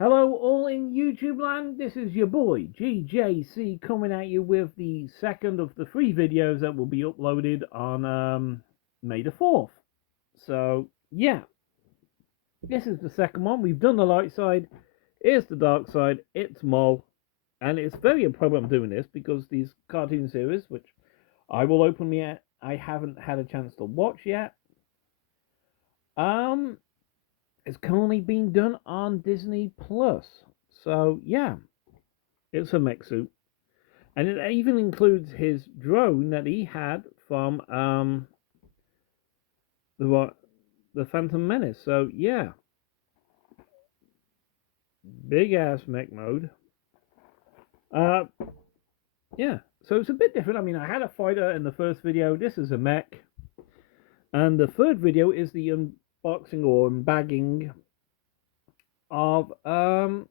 Hello all in YouTube land, this is your boy GJC coming at you with the second of the 3 videos that will be uploaded on May the 4th. So yeah, this is the second one. We've done the light side, here's the dark side, it's Mole. And it's very appropriate I'm doing this because these cartoon series, which I will open yet, I haven't had a chance to watch yet. It's currently being done on Disney Plus. So yeah, it's a mech suit, and it even includes his drone that he had from the Phantom Menace. So yeah, big ass mech mode. Yeah. So it's a bit different. I mean, I had a fighter in the first video. This is a mech, and the third video is the unboxing or unbagging of a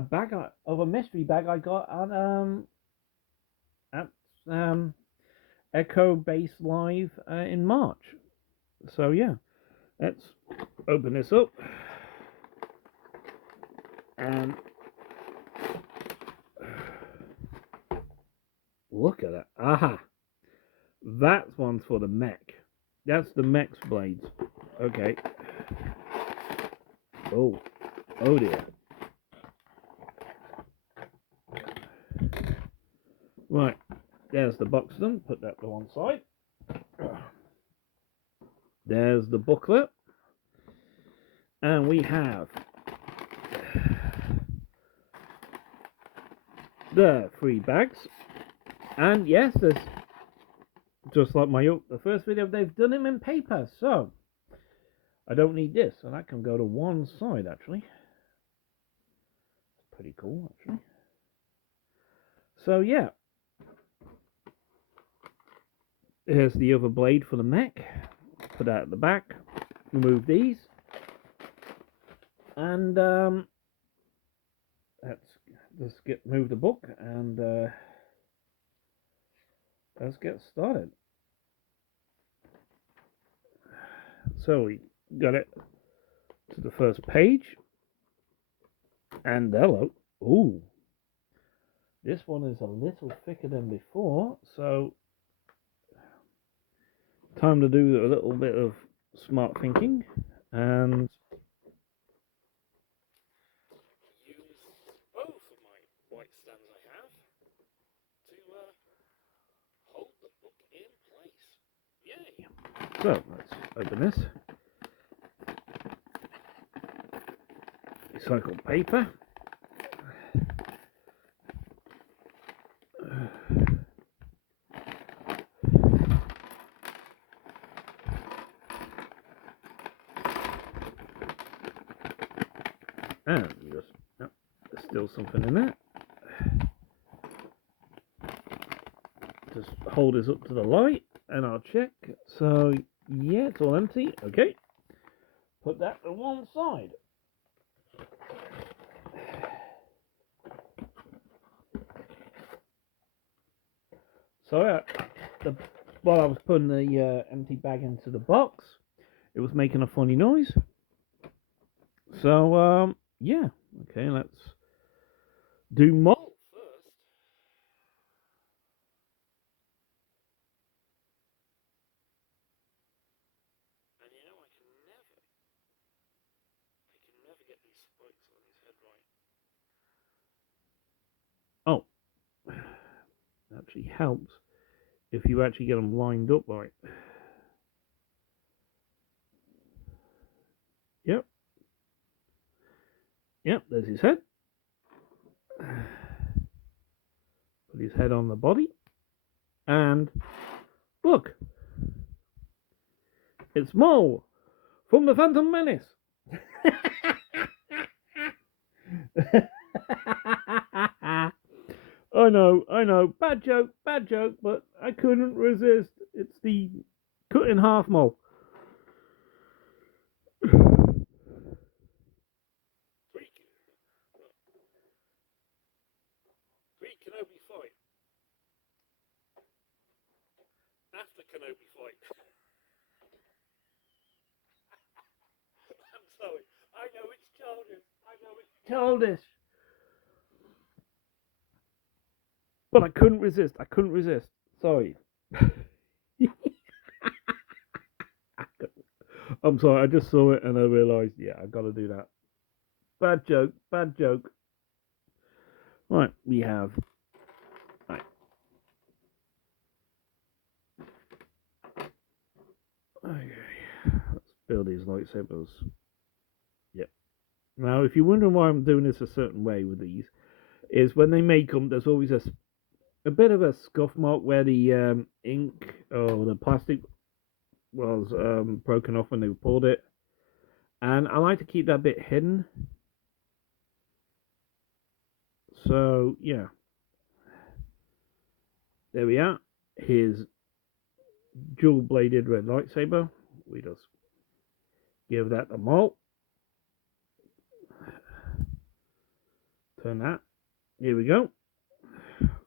bag of a mystery bag I got at Echo Base Live in March. So yeah, let's open this up and look at it. Aha, that's one for the mech. That's the mech's blades. Okay. Oh dear. Right, there's the box done. Put that to one side. There's the booklet. And we have the 3 bags. And yes, there's just like the first video, they've done them in paper. So I don't need this. And that can go to one side actually. Pretty cool actually. So yeah. Here's the other blade for the mech. Put that at the back. Remove these. And let's move the book and let's get started. So we got it to the first page. And hello. Ooh. This one is a little thicker than before, so time to do a little bit of smart thinking and use both of my white stands I have to hold the book in place. Yay! So let's open this. Recycled paper. And just, oh, there's still something in there. Just hold this up to the light and I'll check. So yeah, it's all empty. Okay, put that to one side. So while I was putting the empty bag into the box, it was making a funny noise. So yeah, okay, let's do Mole first. And you know, I can never get these spikes on his head right. Oh, actually helps if you actually get them lined up right. Yep. Yep, there's his head. Put his head on the body. And look. It's Mole from the Phantom Menace. I know. Bad joke, but I couldn't resist. It's the cut in half Mole. Three Kenobi fight. After Kenobi fight. I'm sorry. I know it's childish. childish. But I couldn't resist. I couldn't resist. Sorry. I'm sorry. I just saw it and I realised, yeah, I got to do that. Bad joke. Bad joke. Right, we have. Right. Okay. Let's build these lightsabers. Yep. Now, if you're wondering why I'm doing this a certain way with these, is when they make them, there's always a bit of a scuff mark where the ink or the plastic was broken off when they poured it. And I like to keep that bit hidden. So, yeah. There we are. His dual bladed red lightsaber. We just give that a malt. Turn that. Here we go.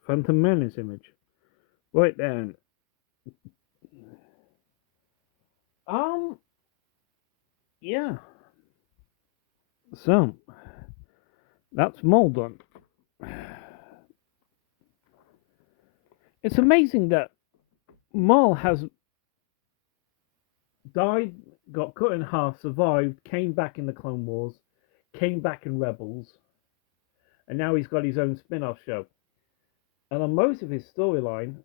Phantom Menace image. Right then. Yeah. So, that's Maul done. It's amazing that Maul has died, got cut in half, survived, came back in the Clone Wars, came back in Rebels, and now he's got his own spin-off show. And on most of his storyline,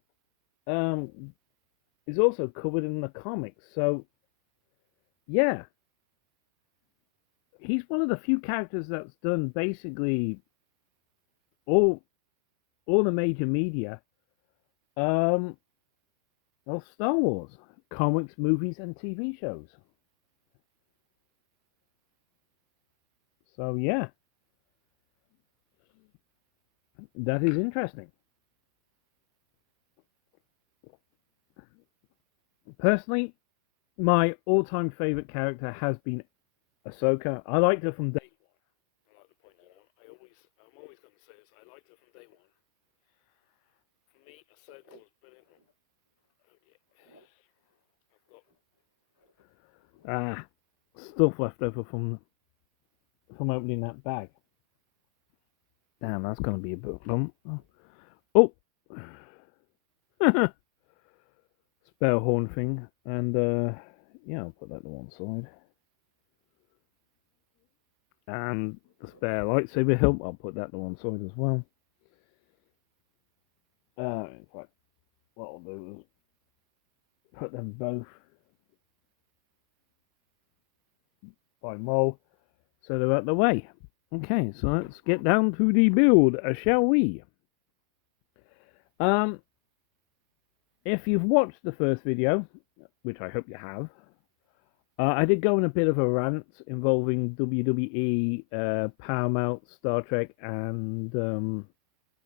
is also covered in the comics. So, yeah, he's one of the few characters that's done basically all the major media of Star Wars, comics, movies, and TV shows. So yeah, that is interesting. Personally, my all-time favorite character has been Ahsoka. I liked her from day one. I like to point that out. I'm always going to say this. I liked her from day one. For me, Ahsoka was brilliant. Oh yeah, stuff left over from opening that bag. Damn, that's going to be a bit bump. Oh, spare horn thing, and yeah, I'll put that to one side. And the spare lightsaber hilt, I'll put that to one side as well. In fact, what I'll do is put them both by Maul so they're out the way. Okay, so let's get down to the build, shall we? If you've watched the first video, which I hope you have, I did go on a bit of a rant involving WWE, Paramount, Star Trek, and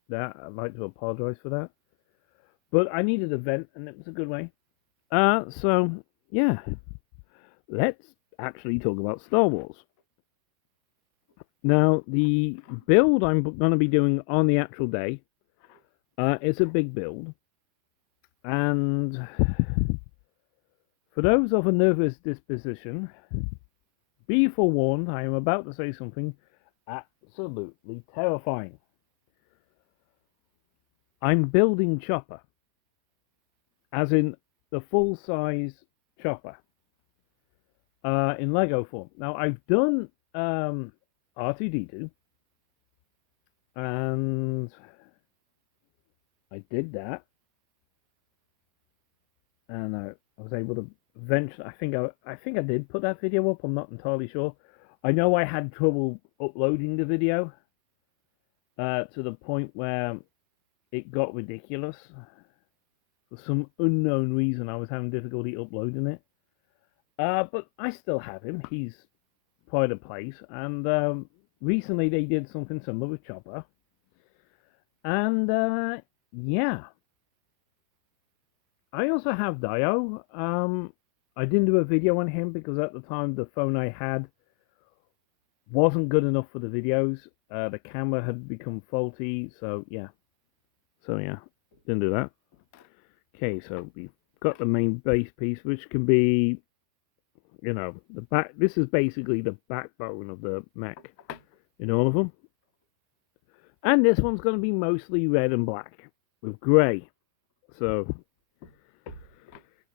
that. I'd like to apologise for that. But I needed a vent, and it was a good way. So, yeah. Let's actually talk about Star Wars. Now, the build I'm going to be doing on the actual day is a big build. And for those of a nervous disposition, be forewarned, I am about to say something absolutely terrifying. I'm building Chopper, as in the full-size Chopper, in Lego form. Now, I've done R2-D2, and I did that, and I was able to eventually. I think I did put that video up. I'm not entirely sure. I know I had trouble uploading the video to the point where it got ridiculous. For some unknown reason, I was having difficulty uploading it. But I still have him. He's pride of place. And recently they did something similar with Chopper. And yeah. I also have Dio. I didn't do a video on him because at the time the phone I had wasn't good enough for the videos. The camera had become faulty. So yeah, didn't do that. Okay, so we've got the main base piece, which can be, the back. This is basically the backbone of the mech. in all of them. And this one's going to be mostly red and black with grey. So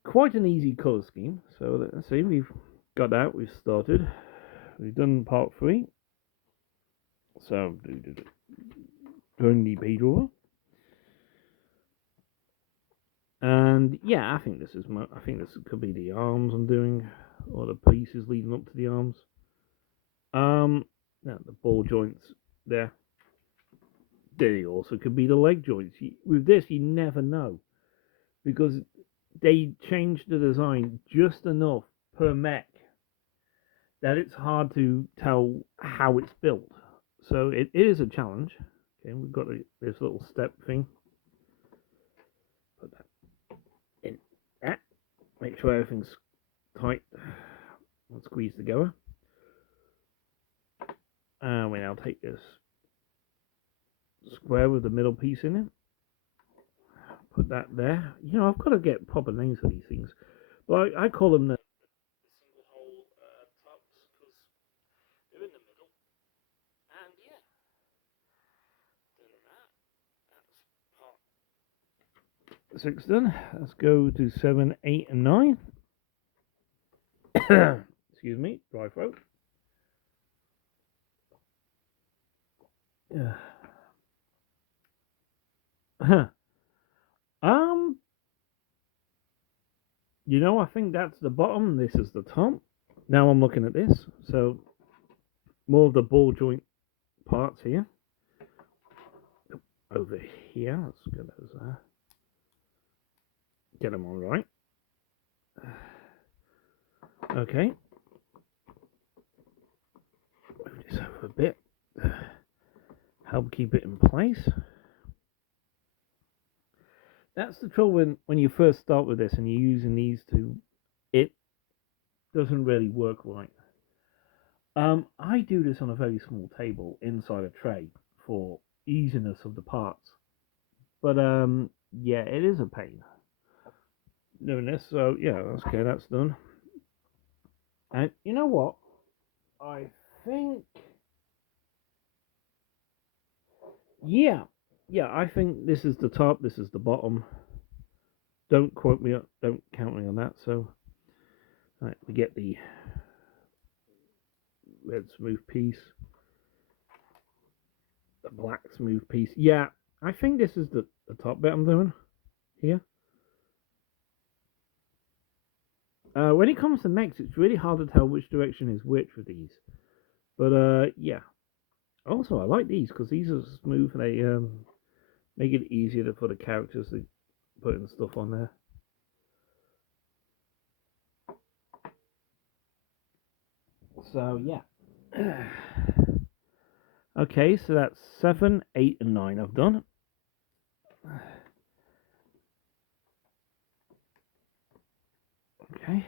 quite an easy colour scheme. So let's see, we've got that, we've started. We've done part 3. So doing the page over. And yeah, I think this could be the arms I'm doing, or the pieces leading up to the arms. Now the ball joints there. They also could be the leg joints. With this, you never know, because they changed the design just enough per mech that it's hard to tell how it's built. So it is a challenge. Okay, we've got this little step thing. Put that in there. Make sure everything's tight and squeeze together. And we now take this square with the middle piece in it. Put that there. You know, I've got to get proper names for these things. But I call them the single hole tops because they're in the middle. And yeah, done that. That's part 6 done. Let's go to 7, 8, and 9. Excuse me, dry throat. You know, I think that's the bottom. This is the top. Now I'm looking at this. So more of the ball joint parts here. Over here. Let's get those there. Get them all right. Okay. Move this over a bit. Help keep it in place. That's the trouble when you first start with this and you're using these two. It doesn't really work right. I do this on a very small table inside a tray for easiness of the parts. But yeah, it is a pain doing this. So yeah, okay, that's done. And you know what? I think I think this is the top, this is the bottom. Don't quote me, don't count me on that. So, right, we get the red smooth piece, the black smooth piece. Yeah, I think this is the top bit I'm doing here. When it comes to mechs, it's really hard to tell which direction is which with these. But yeah. Also, I like these because these are smooth. They make it easier for the characters to put in stuff on there. So yeah. Okay, so that's 7, 8, and 9 I've done. Okay.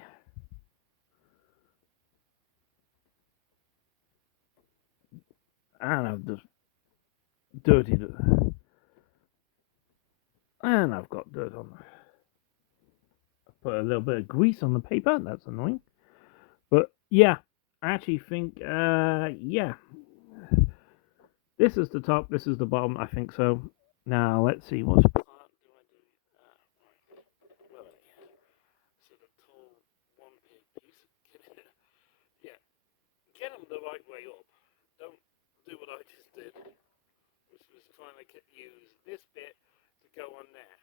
And I've just dirtied it. And I've got dirt on there. I put a little bit of grease on the paper. That's annoying. But yeah, I actually think, yeah. This is the top, this is the bottom, I think so. Now, let's see what's... So the tall one piece, yeah, get them the right way up. Don't do what I just did, which was trying to use this bit to go on there.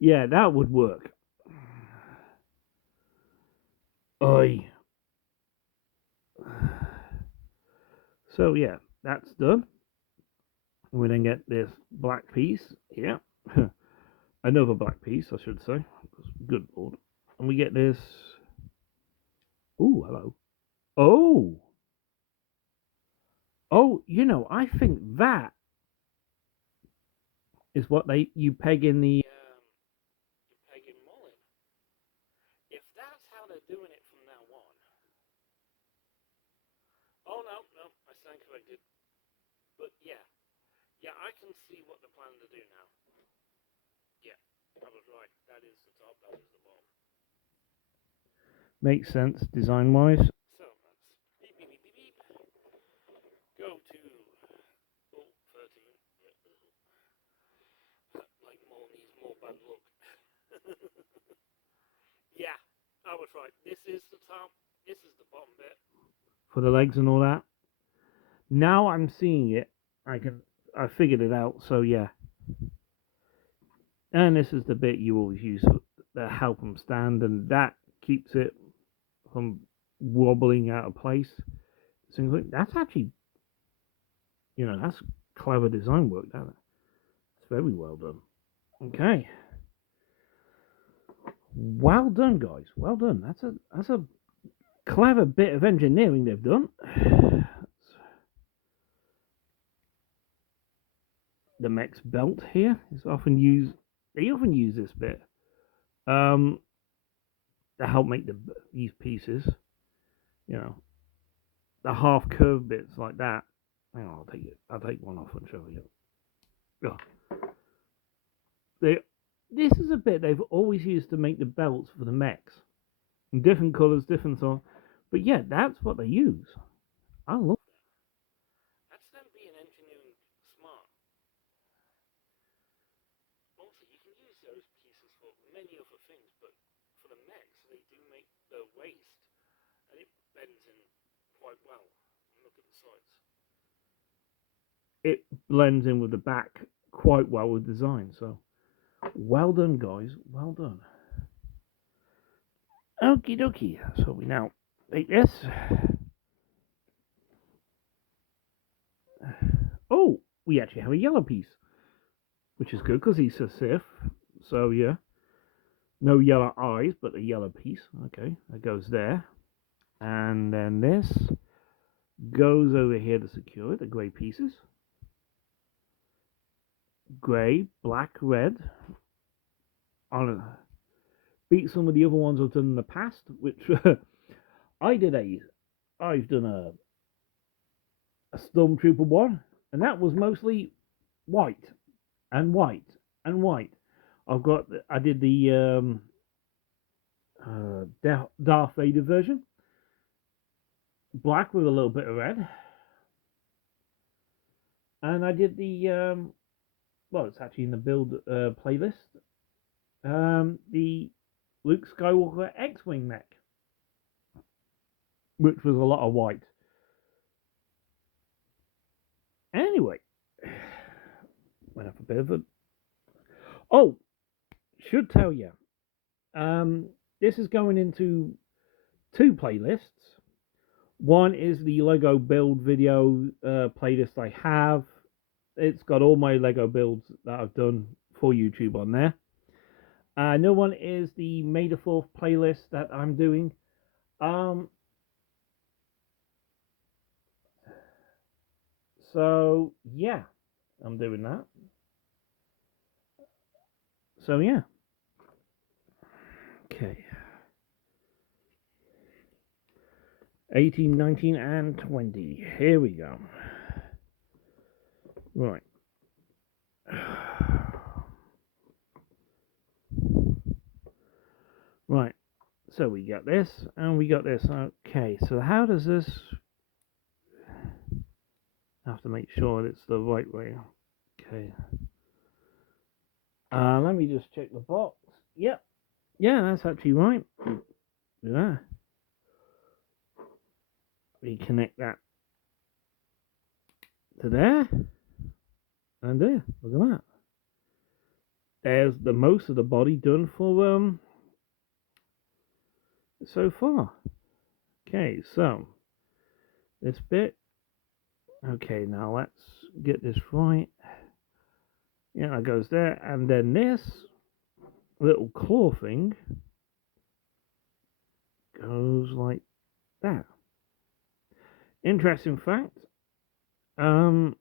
Yeah, that would work. Oi. So yeah, that's done. We then get this black piece here. Another black piece, I should say. Good lord. And we get this. Ooh, hello. Oh. Oh, you know, I think that is what you peg in the mullet. If that's how they're doing it from now on. Oh no, I stand corrected. But yeah, I can see what they're planning to do now. Yeah, I was right. That is the top, that is the bottom. Makes sense design wise. So that's beep beep beep beep beep. was right. This is the top. This is the bottom bit for the legs and all that. Now I'm seeing it. I figured it out. So yeah. And this is the bit you always use to help them stand, and that keeps it from wobbling out of place. So that's actually, that's clever design work, isn't it? It's very well done. Okay. Well done, guys. Well done. That's a clever bit of engineering they've done. The mech's belt here is often used. They often use this bit to help make these pieces. The half curved bits like that. Hang on, I'll take it. I'll take one off and show you. This is a bit they've always used to make the belts for the mechs. In different colours, different so. But yeah, that's what they use. I love that. That's them being engineering smart. Also, you can use those pieces for many other things, but for the mechs, they do make the waist, and it bends in quite well. Look at the sides. It blends in with the back quite well with design, so well done, guys. Well done. Okie dokie. So we now take this. Oh, we actually have a yellow piece, which is good because he's a Sith. So yeah, no yellow eyes, but a yellow piece. Okay, that goes there, and then this goes over here to secure it. The grey pieces. Grey, black, red. On beat some of the other ones I've done in the past, which I've done a Stormtrooper one, and that was mostly white and white and white. I did the Darth Vader version, black with a little bit of red, and I did the it's actually in the build playlist. The Luke Skywalker X-Wing mech, which was a lot of white. Anyway, went up a bit of a... Oh, should tell you. This is going into 2 playlists. One is the Lego build video playlist I have. It's got all my Lego builds that I've done for YouTube on there. Another one is the May the 4th playlist that I'm doing. So yeah, I'm doing that. So yeah. Okay. 18, 19, and 20. Here we go. Right. Right. So we got this, and we got this. Okay, so how does this... I have to make sure it's the right way. Okay. Let me just check the box. Yep. Yeah, that's actually right. Yeah. We connect that to there. And there. Look at that. There's the most of the body done for so far. Okay, so this bit. Okay, now let's get this right. Yeah, it goes there, and then this little claw thing goes like that. Interesting fact. In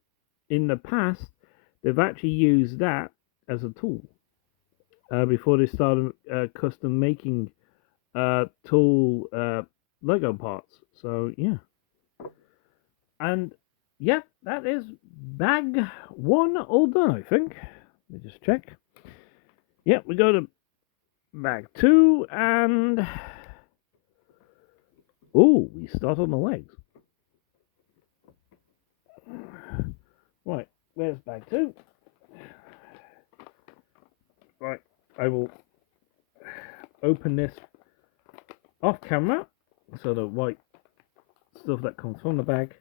the past, they've actually used that as a tool before they started custom making tool Lego parts. So yeah, and yeah, that is bag 1 all done. I think. Let me just check. Yeah, we go to bag 2, and oh, we start on the legs. Right, where's bag 2? Right, I will open this off camera so the white stuff that comes from the bag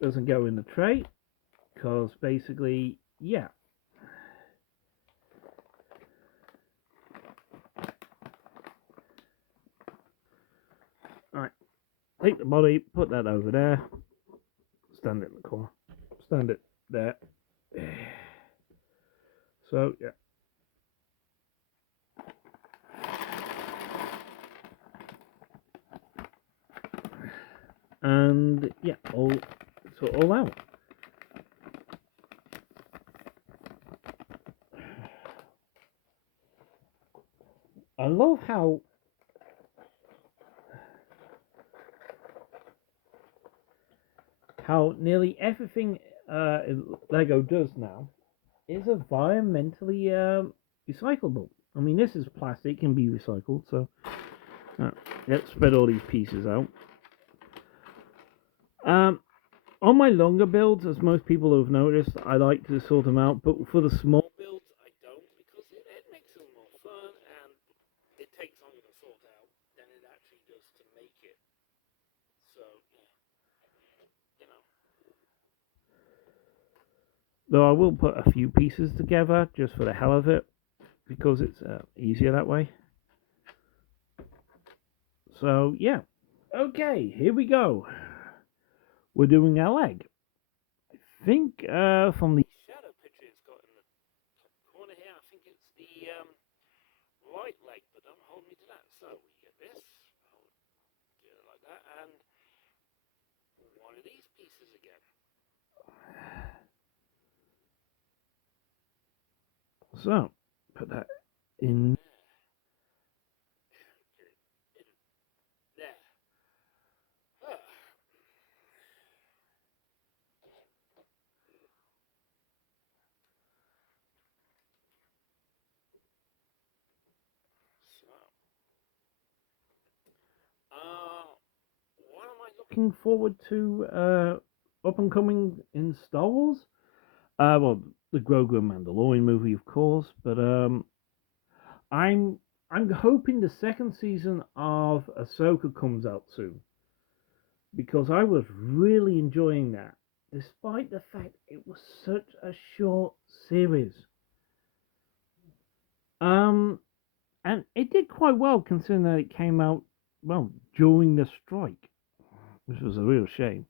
doesn't go in the tray, because basically, yeah. Alright, take the body, put that over there, stand it in the corner, stand it there. So, yeah. And yeah, all out. I love how nearly everything Lego does now is environmentally recyclable. I mean, this is plastic, can be recycled, so let's spread all these pieces out. On my longer builds, as most people have noticed, I like to sort them out, but for the small builds, I don't, because it makes them more fun, and it takes longer to sort out than it actually does to make it. So, yeah, you know. Though I will put a few pieces together just for the hell of it, because it's easier that way. So, yeah. Okay, here we go. We're doing our leg. I think from the shadow picture it's got in the top corner here, I think it's the right leg, but don't hold me to that. So we get this, I'll do it like that, and one of these pieces again. So, put that in there. So, what am I looking forward to up and coming in Star Wars? Well, the Grogu and Mandalorian movie, of course, but I'm hoping the second season of Ahsoka comes out soon, because I was really enjoying that, despite the fact it was such a short series. And it did quite well considering that it came out during the strike, which was a real shame.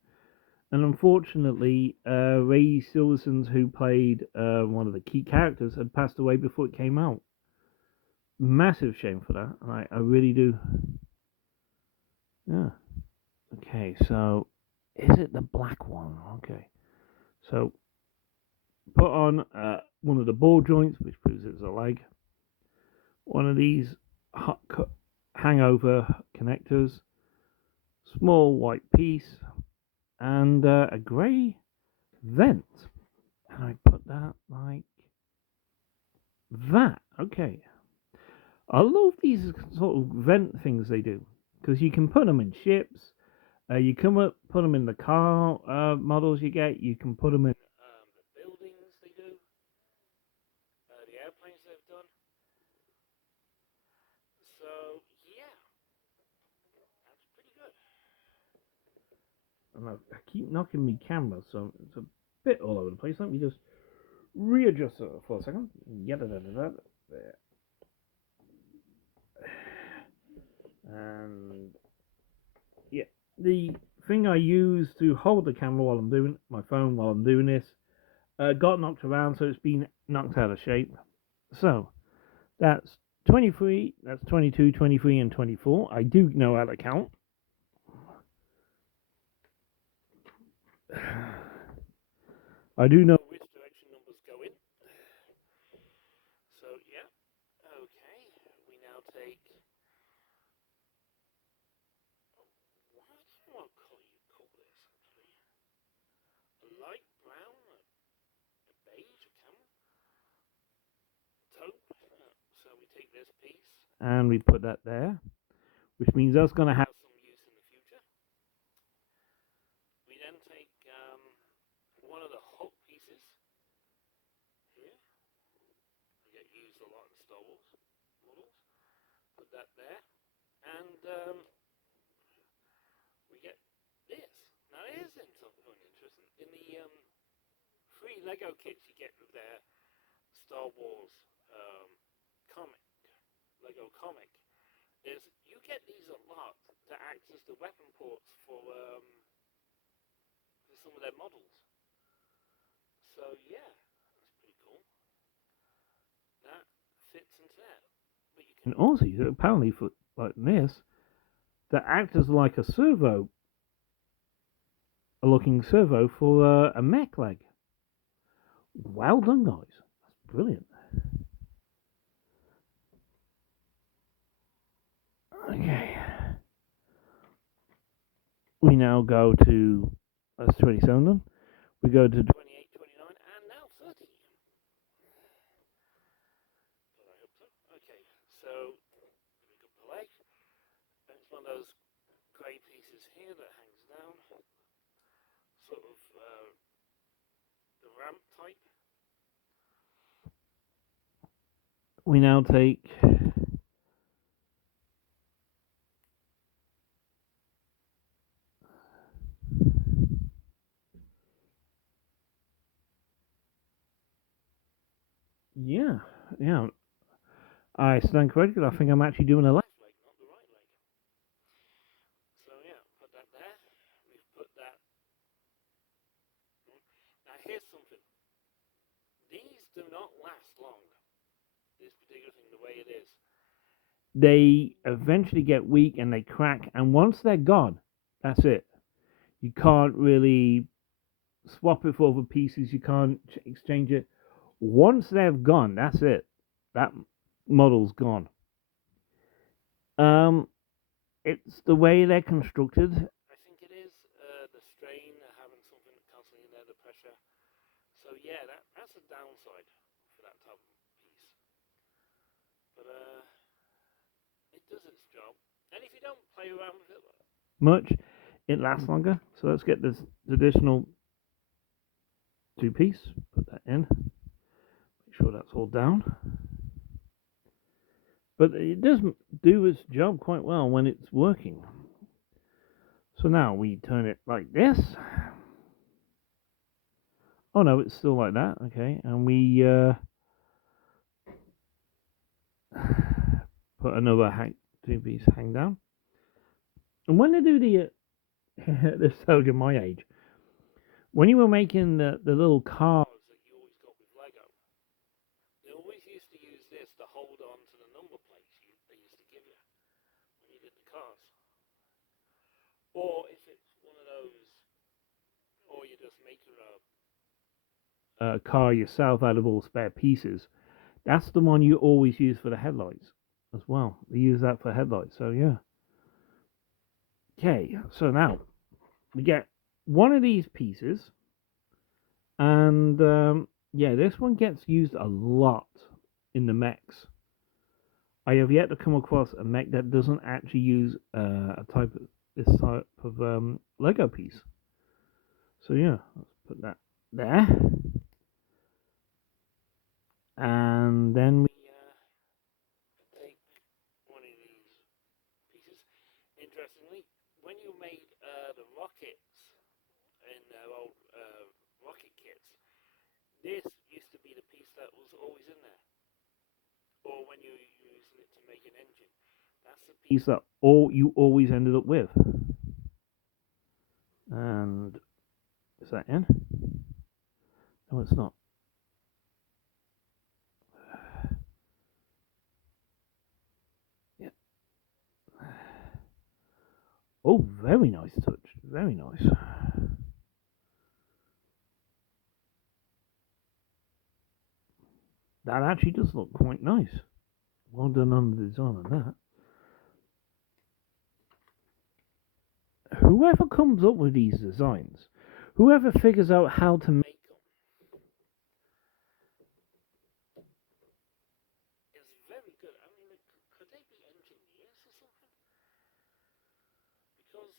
And unfortunately, Ray Silversons, who played one of the key characters, had passed away before it came out. Massive shame for that. I really do. Yeah. Okay, so is it the black one? Okay. So put on one of the ball joints, which proves it's a leg. One of these hangover connectors. Small white piece. And a grey vent. And I put that like that. Okay. I love these sort of vent things they do, because you can put them in ships. You can put them in the car models you get. You can put them in the buildings they do, the airplanes they've done. So yeah, that's pretty good. And I keep knocking my camera, so it's a bit all over the place. Let me just readjust it for a second. There. And yeah, the thing I use to hold the camera while I'm doing my phone while I'm doing this got knocked around, so it's been knocked out of shape. So that's 23, that's 22, 23, and 24. I do know how to count. I do know which direction numbers go in. So yeah, okay. We now take. What do you want to call this actually? A light brown, a beige, a camel taupe. So we take this piece and we put that there, which means that's going to have some use in the future. We then take one of the hook pieces here. They get used a lot in Star Wars models. Put that there. And we get this. Now here's something interesting. In the free Lego kits you get with their Star Wars um, comic, Lego comic, is you get these a lot to act as the weapon ports for some of their models. So yeah, that's pretty cool. That fits into that. But you can also use it apparently for like this that acts as like a servo, a looking servo for a mech leg. Well done, guys. That's brilliant. Okay. We now go to that's 27 done. We go to 28, 29, and now 30. I hope so. Okay, so we got the leg. And it's one of those grey pieces here that hangs down, sort of the ramp type. We now take yeah. I stand corrected. I think I'm actually doing a left leg, not the right leg. So yeah, put that there. We've put that. Now here's something. These do not last long. This particular thing, the way it is. They eventually get weak and they crack, and once they're gone, that's it. You can't really swap it for other pieces. You can't exchange it. Once they've gone, that's it. That model's gone. It's the way they're constructed. I think it is the strain, having something constantly in there, the pressure. So yeah, that's a downside for that type of piece. But it does its job. And if you don't play around with it much, it lasts longer. So let's get this additional two piece. Put that in. Make sure that's all down. But it does do its job quite well when it's working. So now we turn it like this. Oh no, it's still like that. Okay, and we put another two piece hang down. And when they do the this tells you my age. When you were making the little cars that you always got with Lego, they always used to use this to hold on to the number plates they used to give you when you did the cars. Or if it's one of those, or you just make a car yourself out of all spare pieces, that's the one you always use for the headlights as well. They use that for headlights, so yeah. Okay, so now we get one of these pieces, and yeah, this one gets used a lot in the mechs. I have yet to come across a mech that doesn't actually use this type of Lego piece. So yeah, let's put that there, and then we take one of these pieces. Interestingly, when you made the rockets in their old rocket kits, this used to be the piece that was always in there. Or when you were using it to make an engine, that's the piece that you always ended up with. And is that in? No, it's not. Yeah. Oh, very nice touch. Very nice. That actually does look quite nice. Well done on the design on that. Whoever comes up with these designs, whoever figures out how to make them, is very good. I mean, could they be engineers or something? Because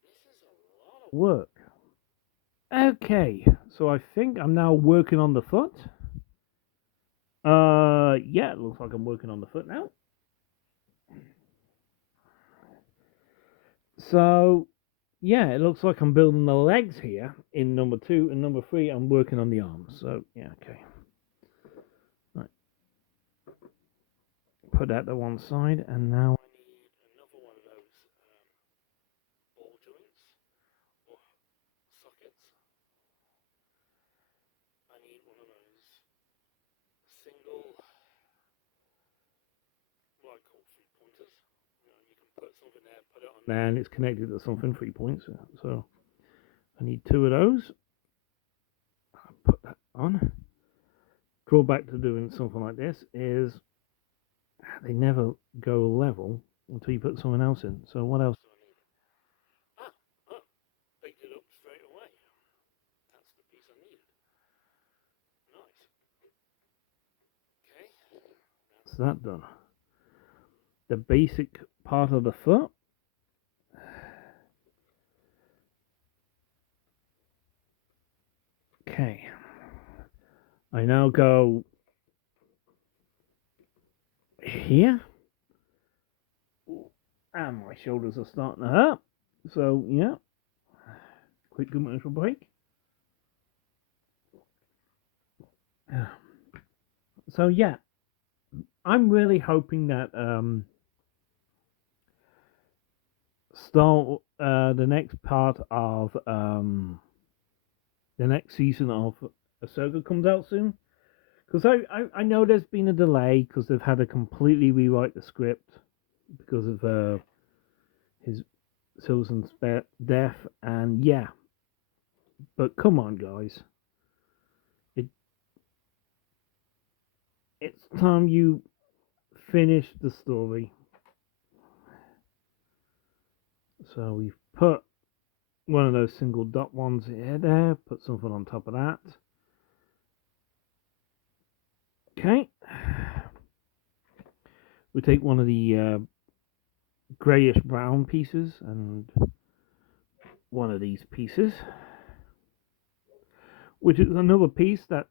this is a lot of work. Okay, so I think I'm now working on the foot. Yeah, it looks like I'm working on the foot now. So yeah, it looks like I'm building the legs here in number 2, and number 3 I'm working on the arms. So yeah, okay. Right. Put that to one side, and now I need another one of those ball joints or sockets. I need one of those single, what I call 3-pointers. You can put something there, put it on there, and it's connected to something, 3 points. So I need 2 of those. I'll put that on. Drawback to doing something like this is they never go level until you put something else in. So what else do I need? Picked it up straight away. That's the piece I needed. Nice. Okay, that's that done. The basic part of the foot. Okay. I now go here. And my shoulders are starting to hurt. So, yeah. Quick commercial break. So, yeah. I'm really hoping that the next part of the next season of Ahsoka comes out soon. Because I know there's been a delay because they've had to completely rewrite the script because of his Silver's death, and yeah. But come on, guys. It's time you finish the story. So we've put one of those single dot ones here there, put something on top of that. Okay. We take one of the greyish brown pieces and one of these pieces, which is another piece that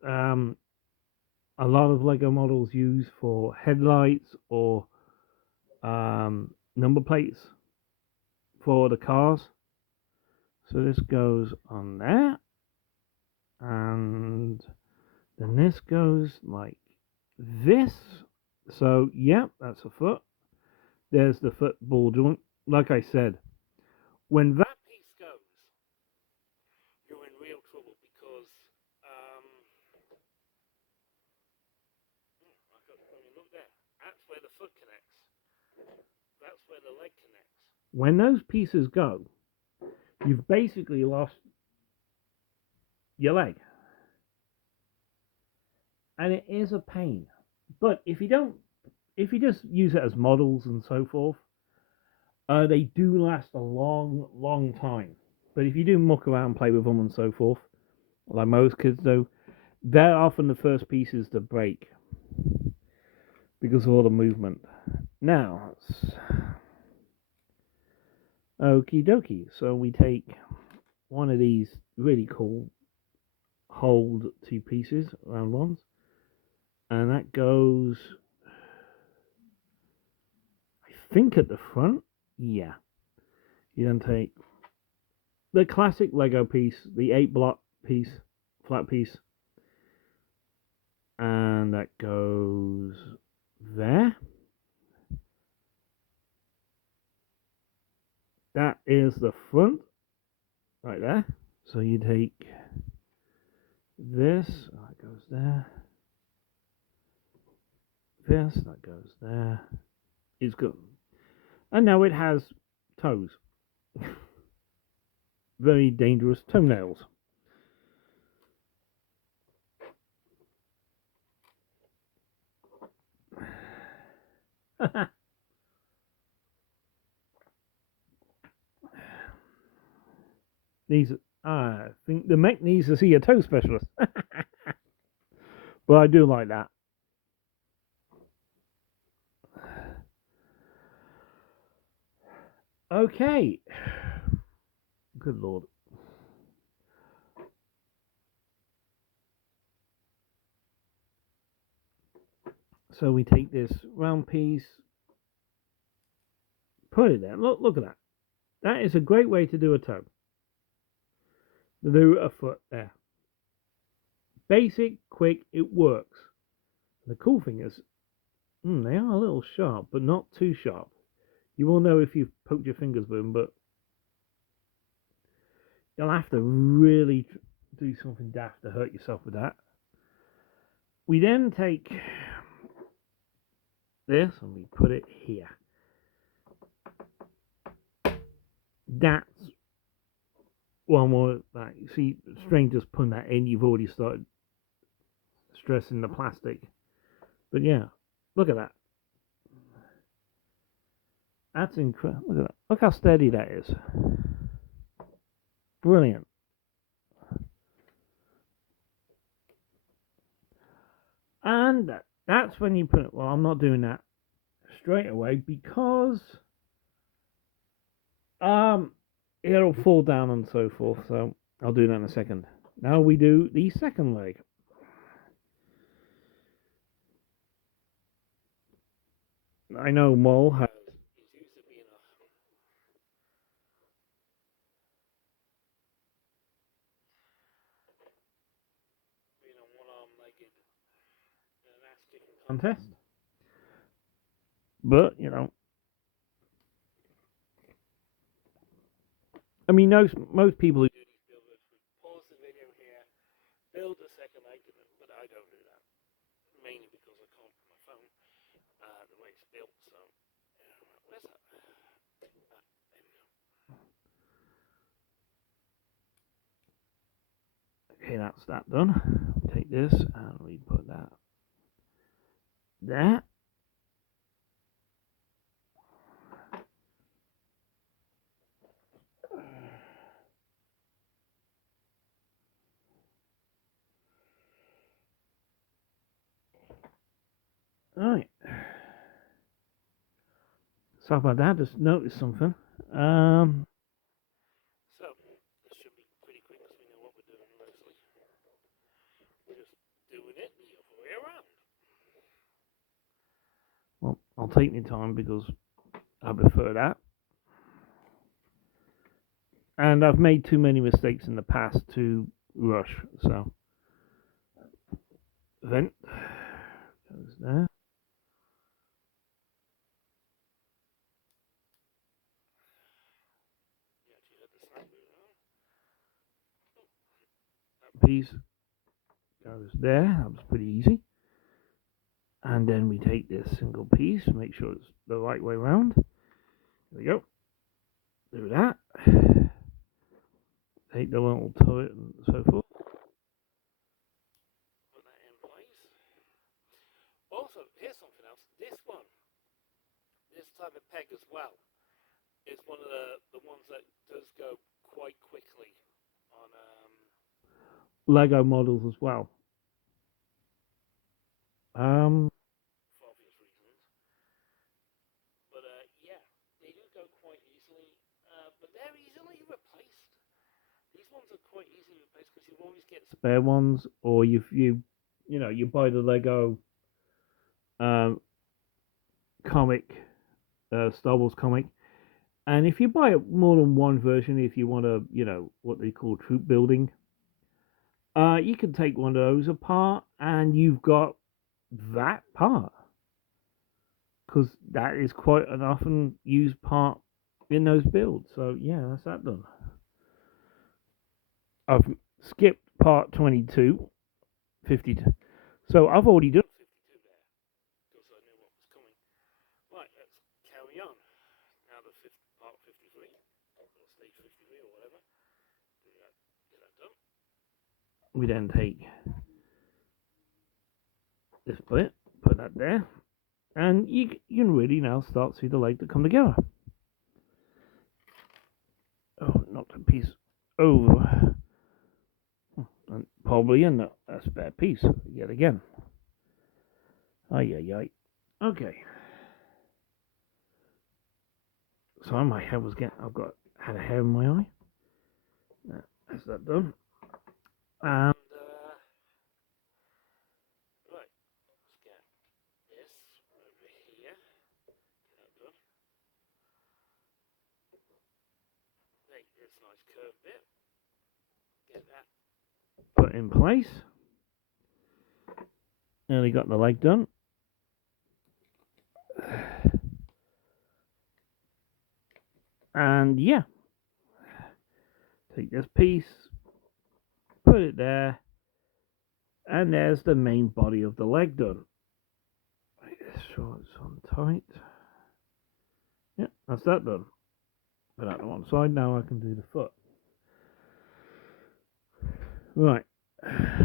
a lot of Lego models use for headlights or number plates for the cars. So this goes on there, and then this goes like this. So yeah, that's a foot. There's the foot ball joint. Like I said, when that piece goes, you're in real trouble because look there. That's where the foot connects. That's where the leg connects. When those pieces go, you've basically lost your leg. And it is a pain. But if you just use it as models and so forth, they do last a long, long time. But if you do muck around, play with them and so forth, like most kids do, they're often the first pieces to break because of all the movement. Now, okie dokie. So we take one of these really cool hold 2 pieces, round ones, and that goes, I think, at the front. Yeah. You then take the classic Lego piece, the 8-block piece, flat piece, and that goes there. That is the front, right there. So you take this, that goes there. This, that goes there. It's good. And now it has toes. Very dangerous toenails. I think the mech needs to see a toe specialist. But I do like that. Okay. Good lord. So we take this round piece, put it there. Look at that. That is a great way to do a toe. To do a foot there. Basic, quick, it works. The cool thing is, they are a little sharp, but not too sharp. You will know if you've poked your fingers with them, but you'll have to really do something daft to hurt yourself with that. We then take this and we put it here. That's one more. Like, see, strangers putting that in. You've already started stressing the plastic. But yeah, look at that. That's incredible. Look at that. Look how steady that is. Brilliant. And that's when you put it. Well, I'm not doing that straight away because it'll fall down and so forth. So I'll do that in a second. Now we do the second leg. I know Mole has. He's used to being a one-arm-legged ass kicking contest, but I mean, most people who do these builds would pause the video here, build the second leg, but I don't do that. Mainly because I can't put my phone the way it's built. So, where's that? There we go. Okay, that's that done. Take this and we put that there. Alright. Sorry about that, just noticed something. So, this should be pretty quick because we know what we're doing mostly. We're just doing it the other way around. Well, I'll take my time because I prefer that. And I've made too many mistakes in the past to rush, so. Vent goes there. That piece goes there. That was pretty easy. And then we take this single piece, make sure it's the right way around. There we go. Do that. Take the little turret and so forth. Put that in place. Also, here's something else. This one, this type of peg as well, is one of the ones that does go quite quickly on Lego models as well. For obvious reasons. But yeah, they do go quite easily. But they're easily replaced. These ones are quite easily replaced because you always get spare ones, or if you buy the Lego comic, Star Wars comic, and if you buy more than one version, if you want to, what they call troop building, you can take one of those apart, and you've got that part, because that is quite an often used part in those builds. So yeah, that's that done. I've skipped part 22, 52. So I've already done 52 there because I knew what was coming. Right, let's carry on. Now the part 53, or stage 53 or whatever. Get that done. We then take this bit, put that there, and you can really now start to see the leg to come together. Oh, knocked a piece over. And probably a spare piece yet again. Ay. Okay. Sorry, my head was getting. Had a hair in my eye. That's that done. And right, let's get this over here. Get that done. this nice curved bit. Get that put in place. Nearly got the leg done. And yeah, take this piece, put it there, and there's the main body of the leg done. Make sure it's on tight. Yeah, that's that done. Put that to one side. Now I can do the foot. Right. Okay.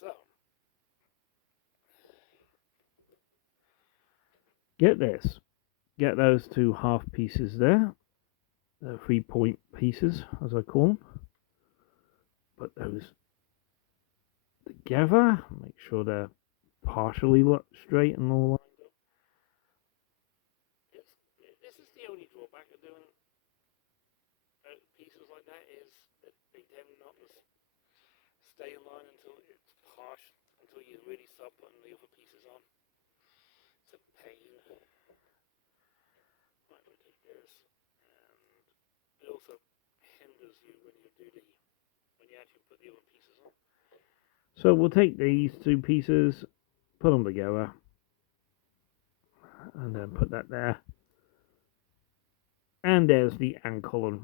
So, get this. Get those two half pieces there. The 3-point pieces, as I call them. Put those together. Make sure they're partially straight and all. This is the only drawback of doing pieces like that, is that they tend not to stay in line until it's harsh, until you really start putting the other pieces on. It's a pain. Right, we take this, and it also hinders you when you actually put the other pieces on. So we'll take these two pieces, put them together, and then put that there. And there's the ankle and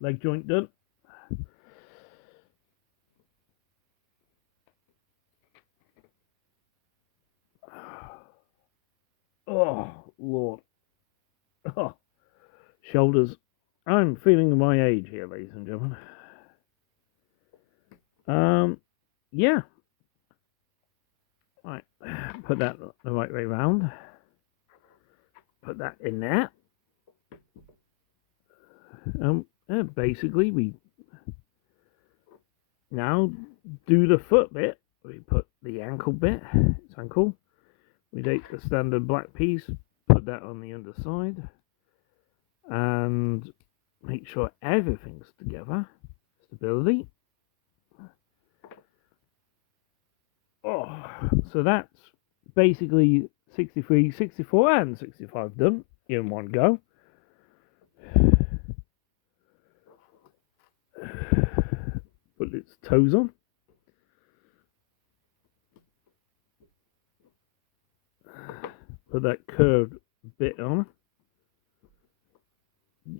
leg joint done. Oh, Lord. Oh, shoulders. I'm feeling my age here, ladies and gentlemen. Yeah. Right, put that the right way round. Put that in there. Basically, we now do the foot bit. We put the ankle bit. It's ankle. We take the standard black piece, put that on the underside, and make sure everything's together. Stability. Oh, so that's basically 63, 64, and 65 done in one go. Put its toes on. Put that curved bit on.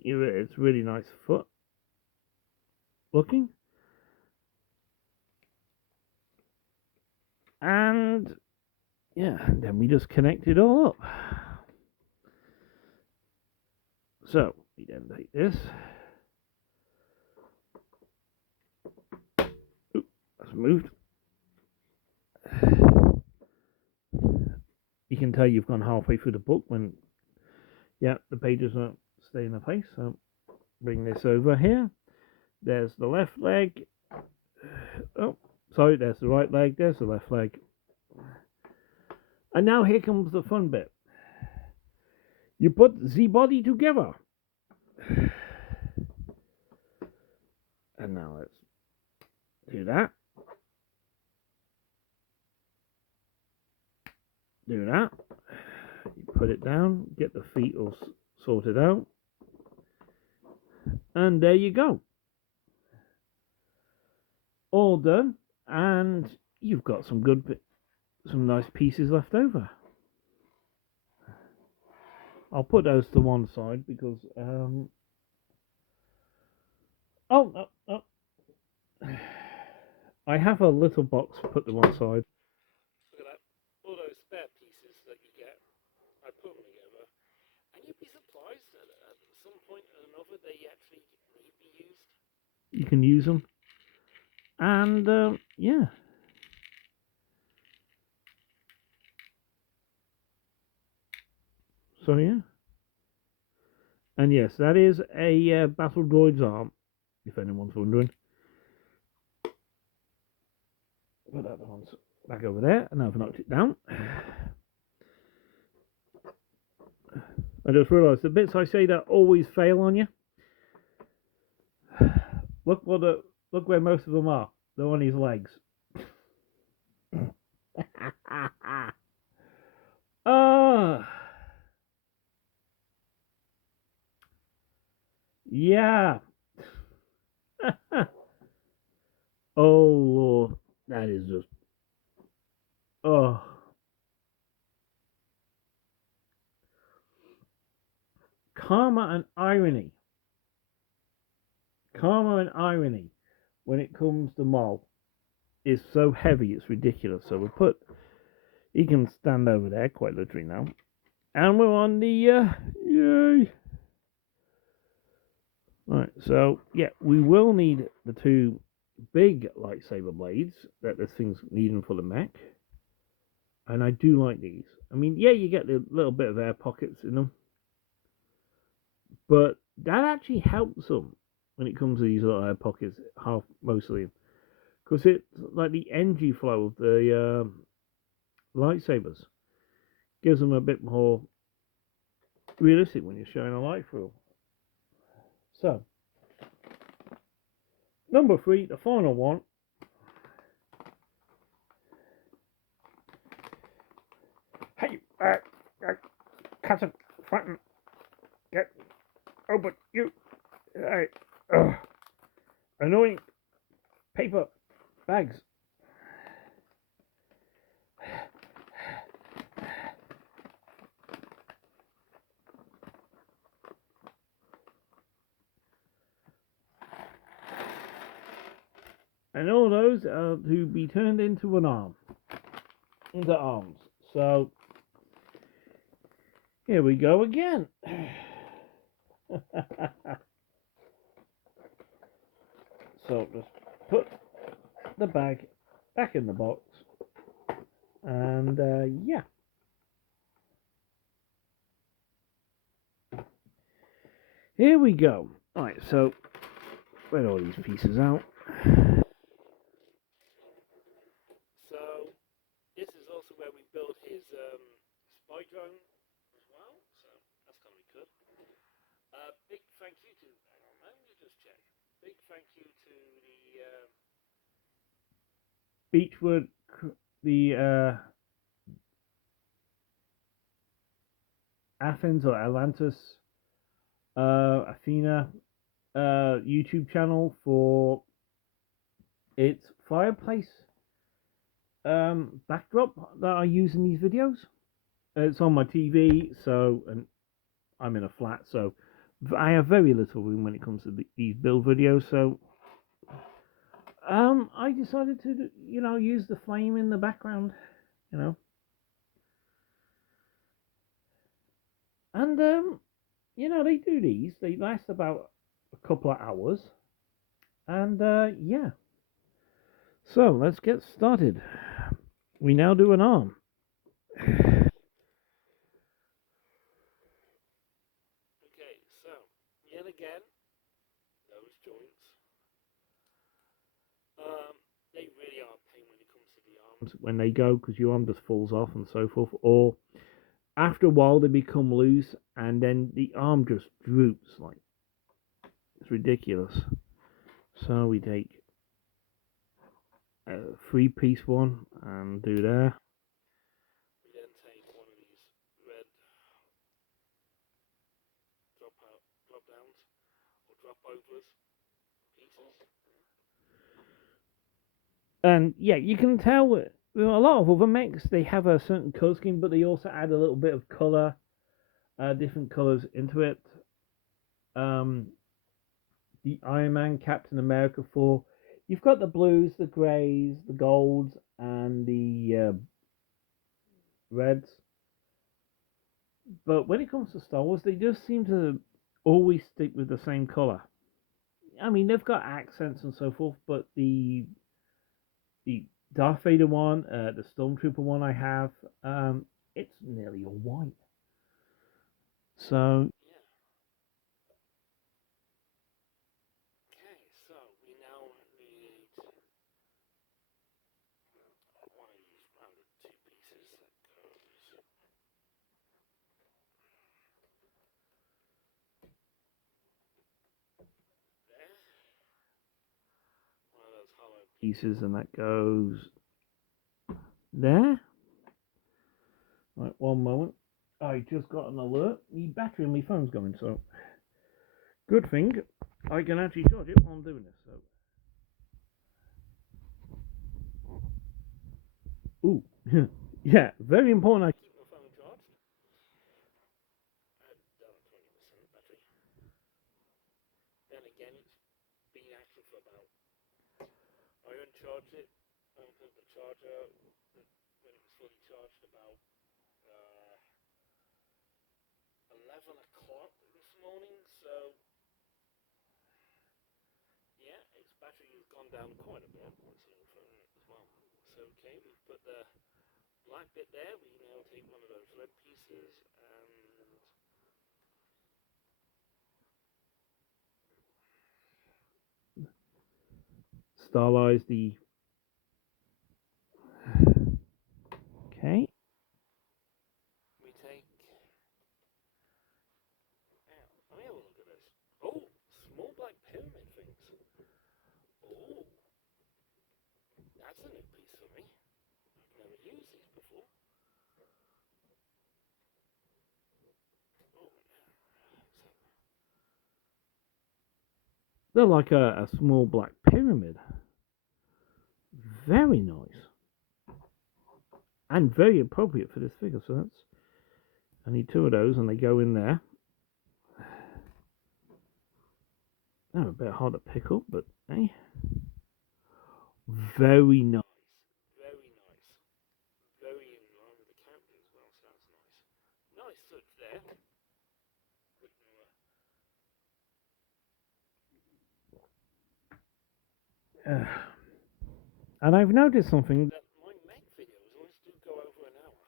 It's really nice foot looking. And yeah, then we just connect it all up. So we then take this. Oop, that's moved. You can tell you've gone halfway through the book when, yeah, the pages don't stay in the place. So bring this over here. There's the left leg. Oh, sorry, there's the right leg. There's the left leg. And now here comes the fun bit. You put the body together. And now let's do that. Do that. You put it down, get the feet all sorted out. And there you go. All done. And you've got some nice pieces left over. I'll put those to one side because oh no. I have a little box put to one side. Look at that. All those spare pieces that you get, I put them together. And you'd be surprised that at some point or another they actually need to be used. You can use them. And yeah. So yeah. And yes, that is a Battle Droid's arm, if anyone's wondering. Put that one back over there, and I've knocked it down. I just realised the bits I say that always fail on you. Look where most of them are. They're on his legs. Yeah. Oh Lord, that is just oh. Karma and irony. Karma and irony when it comes to Mol is so heavy it's ridiculous. So we'll put he can stand over there quite literally now. And we're on the yay. Right, so yeah, we will need the two big lightsaber blades that this thing's needing for the mech. And I do like these. I mean, yeah, you get the little bit of air pockets in them, but that actually helps them when it comes to these little air pockets, half mostly, because it's like the energy flow of the lightsabers gives them a bit more realistic when you're showing a light through. So, number 3, the final one. Hey, Captain Fenton, get open, you. Hey, annoying paper bags. And all those are to be turned into an arm, into arms. So here we go again. So just put the bag back in the box, and yeah. Here we go. Alright, so spread all these pieces out. So this is also where we built his spy drone as well. So that's gonna be good. Big thank you to. Hang on, let me just check. Big thank you to the Beechwood, the Athens or Atlantis, Athena YouTube channel for its fireplace backdrop that I use in these videos. It's on my TV, so and I'm in a flat, so I have very little room when it comes to these build videos. So I decided to use the flame in the background, and they do these. They last about a couple of hours, and yeah. So let's get started. We now do an arm. Okay, so yet again, those joints. They really are a pain when it comes to the arms when they go, because your arm just falls off and so forth, or after a while they become loose and then the arm just droops. Like, it's ridiculous. So we take a 3-piece one and do there. We then take one of these red drop downs or drop overs pieces. And yeah, you can tell a lot of other mechs, they have a certain color scheme, but they also add a little bit of color, different colors into it. The Iron Man, Captain America 4, you've got the blues, the greys, the golds, and the reds. But when it comes to Star Wars, they just seem to always stick with the same color. I mean, they've got accents and so forth, but the Darth Vader one, the Stormtrooper one I have, it's nearly all white. So yeah. Okay, so we now need one of these rounded 2 pieces that goes there. One of those hollow pieces, and that goes there. Right, one moment. I just got an alert. The battery on my phone's going, so Good thing I can actually charge it while I'm doing this. So, ooh, yeah, very important. I keep my phone charged. Down at 20% battery. Then again, it's been active for about. I uncharged it. I unplugged the charger when it was fully charged about 11 o'clock this morning. So yeah, its battery has gone down quite a bit. Let's see the phone as well. So okay, we've put the black bit there. We now take one of those red pieces and stylize the. Okay. We take. Let me have a look at this. Oh, small black pyramid things. Oh, that's a new piece for me. I've never used these before. Oh, so they're like a small black pyramid. Very nice. And very appropriate for this figure. So that's. I need two of those, and they go in there. They're a bit hard to pick up, but hey, very nice. Very nice. Very in line with the character as well, so that's nice. Nice touch there. And I've noticed something that my mech videos always do go over an hour.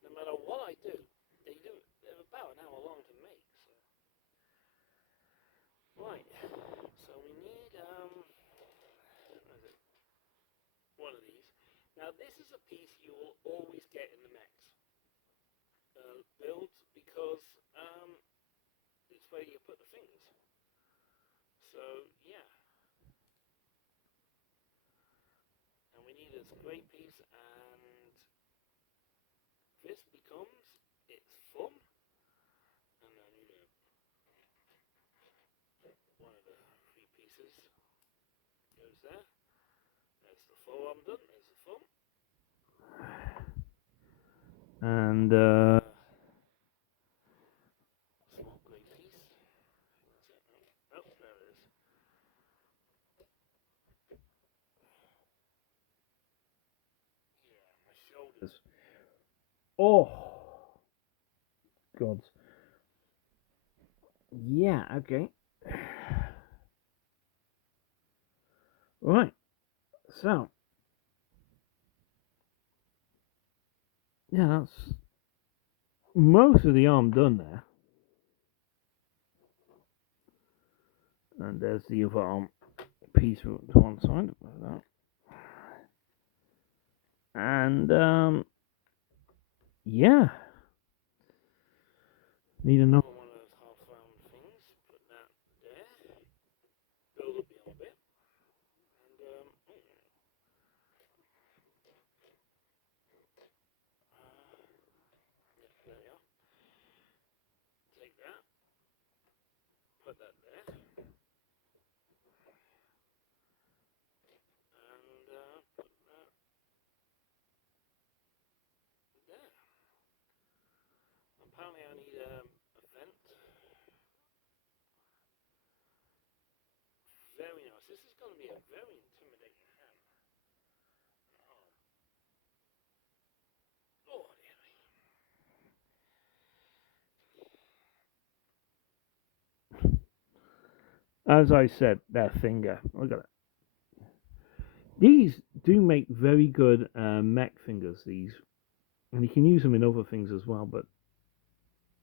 No matter what I do, they're about an hour long to make. So. Right, so we need one of these. Now this is a piece you will always get in the mechs builds because it's where you put the fingers. So yeah, and we need this great piece, and this becomes its thumb, and I need one of the three pieces goes there. There's the forearm done. There's the thumb, and small grey piece. Oh, there it is. Yeah, my shoulders. Oh, God. Yeah, okay. Right, so. Yeah, that's most of the arm done there. And there's the other arm piece to one side. And, yeah. Need another one of those half round things. Put that there. Build up the arm bit. And, yeah, there we are. Take that. Put that there. And, put that there. Apparently I need a vent. Very nice. This is going to be a very intimidating hand. Oh, as I said, that finger. Look at it. These do make very good mech fingers. These, and you can use them in other things as well. But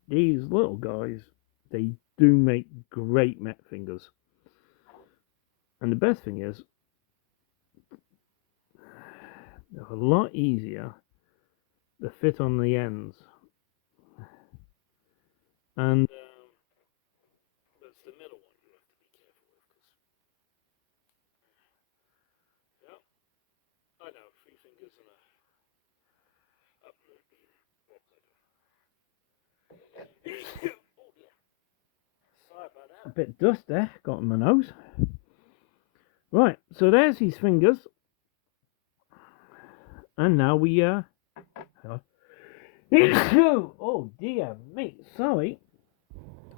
these little guys, they do make great mech fingers. And the best thing is, they're a lot easier to fit on the ends. And but it's the middle one you have to be careful with, because yeah, I know, three fingers and a. What was I doing? Oh dear. A bit of dust there, got on my nose. Right, so there's his fingers. And now we, oh dear me, sorry.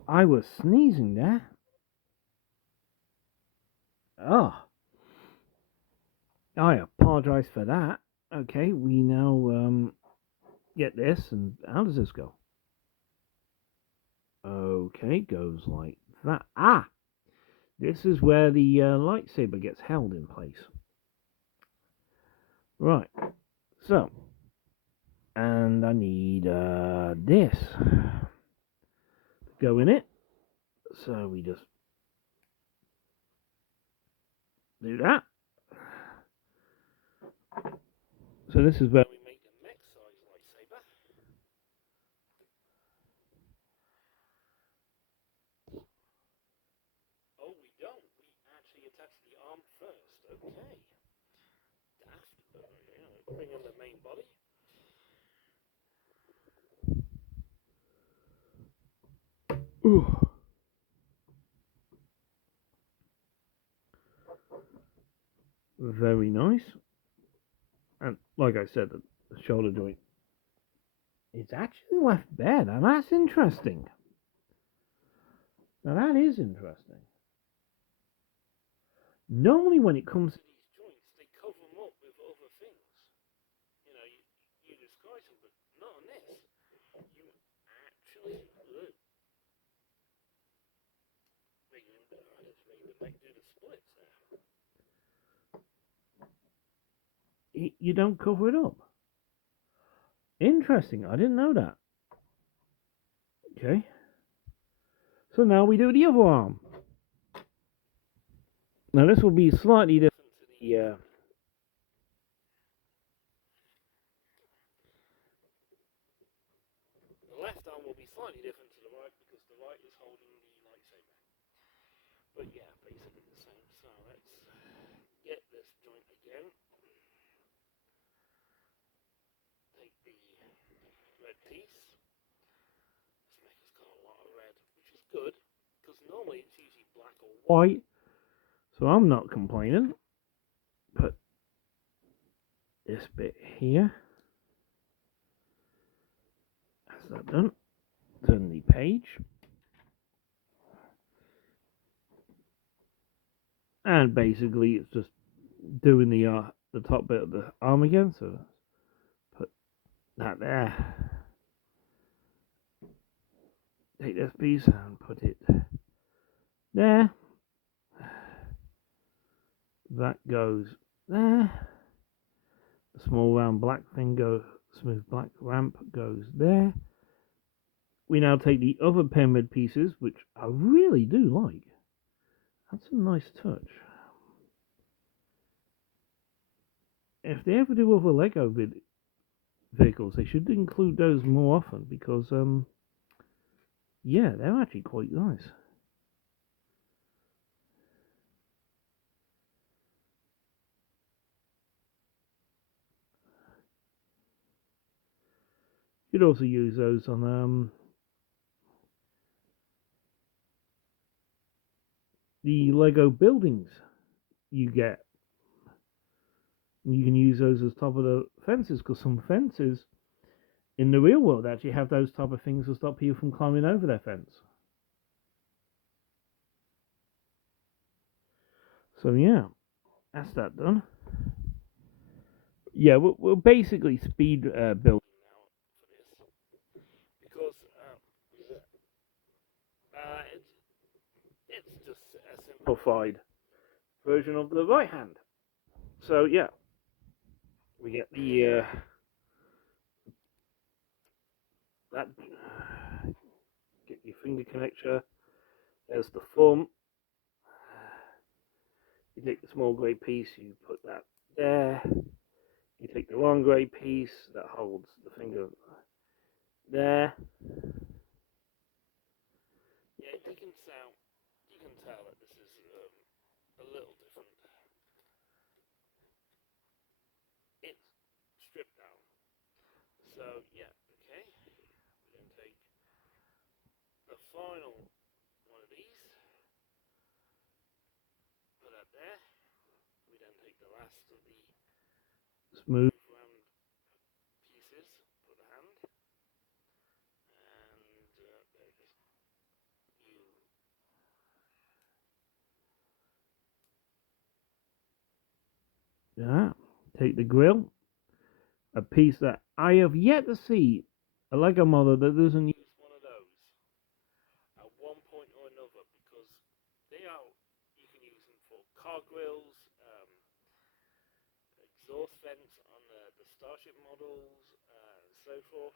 I was sneezing there. Oh. I apologise for that. Okay, we now, get this, and how does this go? Okay, goes like that. Ah! This is where the lightsaber gets held in place. Right. So, and I need this to go in it. So we just do that. So this is where we make the next size lightsaber. Oh, we don't. We actually attach the arm first. Okay. Bring in the main body. Ooh. Very nice. And like I said, the shoulder joint is actually left bare. Now that's interesting. Now that is interesting. Normally when it comes to these joints, they cover them up with other things. You know, you disguise them, but not on this. You actually look. Let's do the splits there. You don't cover it up. Interesting. I didn't know that. Okay. So now we do the other arm. Now this will be slightly different to the left arm will be slightly different to the right because the right is holding the lightsaber. But yeah, basically the same. So let's get this joint again. Take the red piece. This maker's got a lot of red, which is good because normally it's usually black or white. So I'm not complaining. Put this bit here. That's that done. Turn the page. And basically it's just doing the top bit of the arm again. So put that there. Take this piece and put it there. That goes there. The small round black thing goes, smooth black ramp goes there. We now take the other pyramid pieces, which I really do like. That's a nice touch. If they ever do other Lego vehicles, they should include those more often because, yeah, they're actually quite nice. You'd also use those on the Lego buildings you get. You can use those as top of the fences because some fences in the real world actually have those type of things to stop people from climbing over their fence. So yeah, that's that done. Yeah, we'll basically speed building now for this because it's just a simplified version of the right hand. So yeah, we get the that get your finger connector. There's the thumb. You take the small grey piece, you put that there. You take the long grey piece that holds the finger there. Yeah, you can tell that this is a little different. It's stripped down. So yeah, okay. We then take the final one of these. there. We then take the last of the smooth round pieces for the hand, and there it is. Yeah, take the grill, a piece that I have yet to see a Lego model that doesn't use one of those at one point or another, because they are, you can use them for car grills, exhaust vents on the Starship models, and so forth,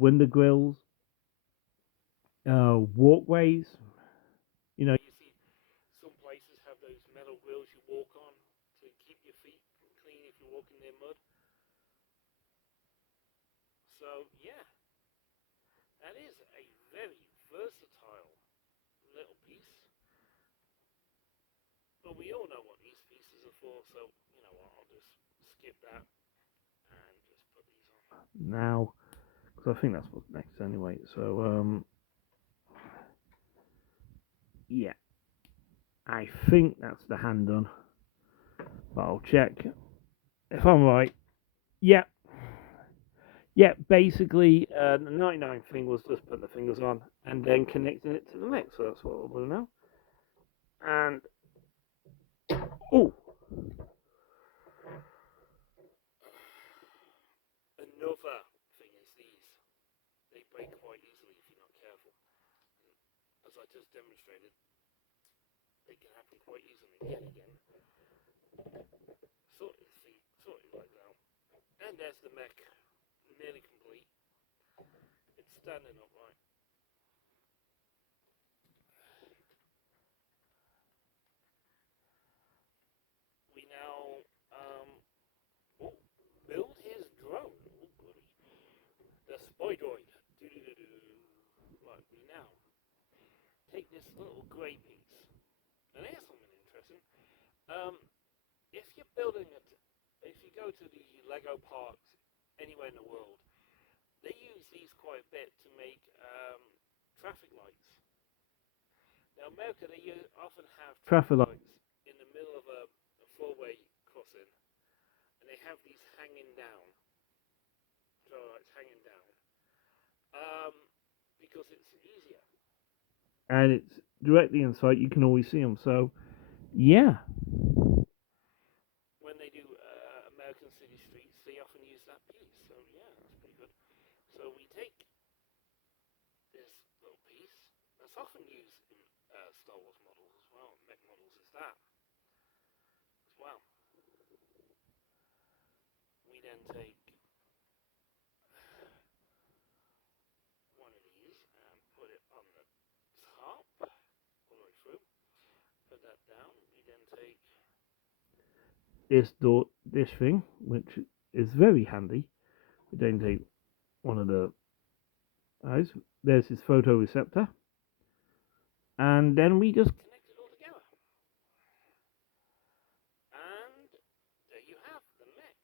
window grills, walkways. You know, you see some places have those metal grills you walk on to keep your feet clean if you're walking near mud. So yeah, that is a very versatile little piece. But we all know what these pieces are for, so you know what, I'll just skip that and just put these on now, because I think that's what's next anyway. So yeah, I think that's the hand done, but I'll check if I'm right. Yeah, yeah. Basically, the 99 thing was just putting the fingers on and then connecting it to the mech. So that's what we'll do now. And oh, another thing is these. They break quite easily if you're not careful. As I just demonstrated, they can happen quite easily. Yet again, sort his feet, sort his legs out. And there's the mech, nearly complete. It's standing upright. We now build his drone. Oh, goody. The spy droid. Right, we now take this little grey piece. And here's something interesting. If you're building it, if you go to the Lego parks anywhere in the world, they use these quite a bit to make traffic lights. Now, America, they often have traffic lights in the middle of a four-way crossing, and they have these hanging down, traffic lights hanging down, because it's easier. And it's directly in sight, you can always see them. So, yeah. When they do American city streets, they often use that piece. So, yeah, that's pretty good. So, we take this little piece that's often used in Star Wars models as well, mech models is that as well. We then take one of these and put it on the top all the way through. Put that down. We then take this thing, which is very handy. We then take one of the eyes. There's his photoreceptor, and then we just connect it all together. And there you have the mech.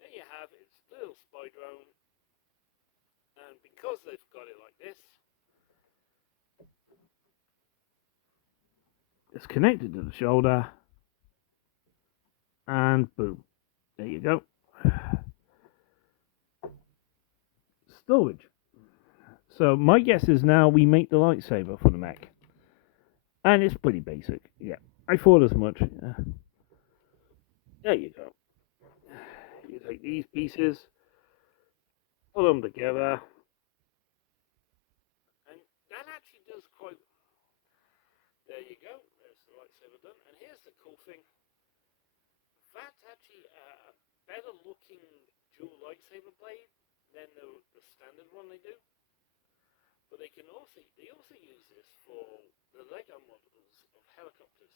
There you have its little spy drone. And because they've got it like this, it's connected to the shoulder, and boom, there you go. Storage. So my guess is now we make the lightsaber for the mech, and it's pretty basic. Yeah, I thought as much. There you go. You take these pieces, put them together, and that actually does quite. There you go. There's the lightsaber done. And here's the cool thing. That's actually a better looking dual lightsaber blade than the standard one they do. But they also use this for the Lego models of helicopters.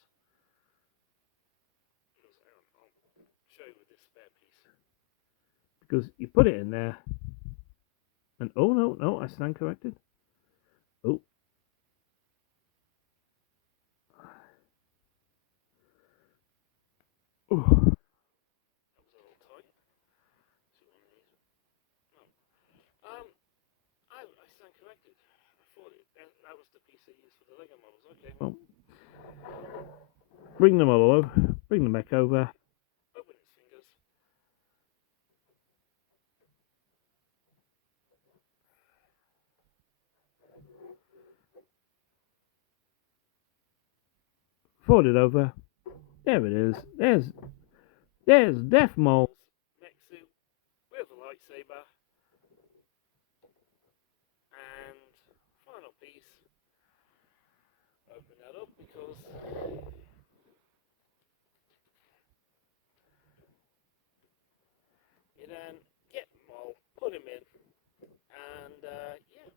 I'll show you with this spare piece. Because you put it in there, and oh no, I stand corrected. Oh. Oh. That was a little tight. See one of these? No. I stand corrected. I thought that was the piece they used for the Lego models. Okay, well. bring them all over, bring the mech over. Open his fingers. Fold it over. There it is. There's Death Maul's mech suit with a lightsaber. And final piece. Open that up because you then get Maul, put him in, and yeah.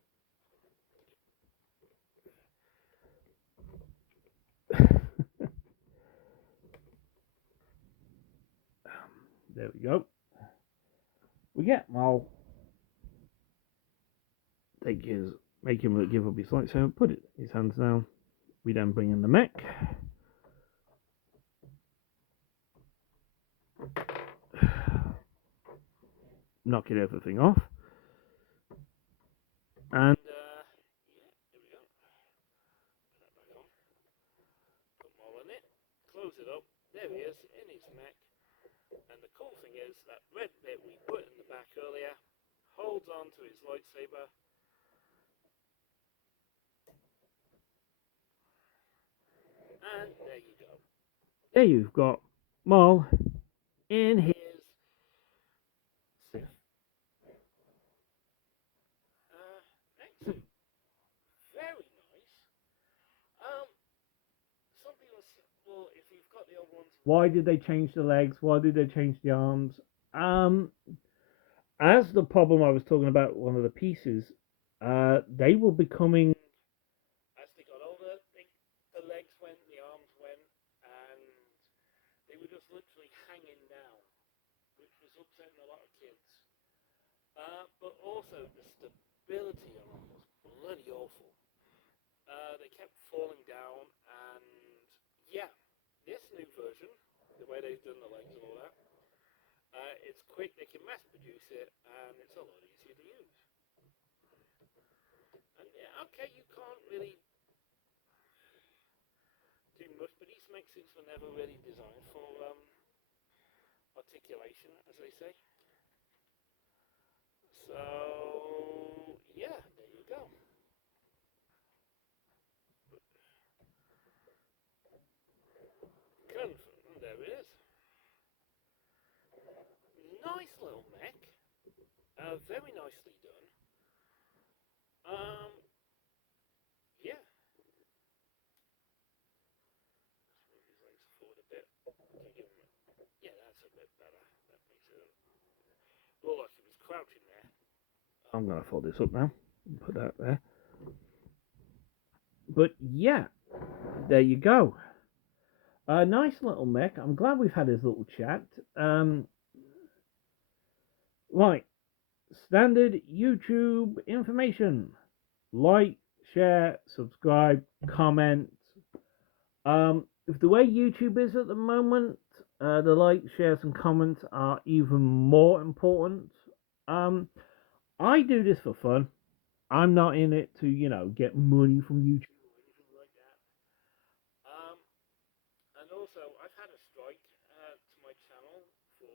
There we go. We get Maul. Make him give up his lightsaber, put his hands down. We then bring in the mech. Knocking everything off. And yeah, here we go. Put that back on. Put Maul in it. Close it up. There he is in his mech. And the cool thing is that red bit we put in the back earlier holds on to his lightsaber. And there you go. There you've got Maul in his Sith. Excellent. Very nice. Some people say, well, if you've got the old ones, why did they change the legs? Why did they change the arms? As the problem I was talking about, one of the pieces, they were becoming, as they got older, the legs went, the arms went, and they were just literally hanging down, which was upsetting a lot of kids. But also the stability of them was bloody awful. They kept falling down, and yeah, this new version, the way they've done the legs and all that, it's quick, they can mass produce it, and it's a lot easier to use. And yeah, okay, you can't really do much, but these mech suits were never really designed for articulation, as they say. So yeah, there you go. There it is. Nice little mech. Very nicely done. Yeah. Let's move his legs forward a bit. Yeah, that's a bit better. That makes it look like he was crouching there. I'm gonna fold this up now and put that there. But yeah, there you go. A nice little mech. I'm glad we've had this little chat. Right. Standard YouTube information. Like, share, subscribe, comment. If the way YouTube is at the moment, the like, shares, and comments are even more important. I do this for fun. I'm not in it to, get money from YouTube or anything like that. And also, I've had a strike to my channel for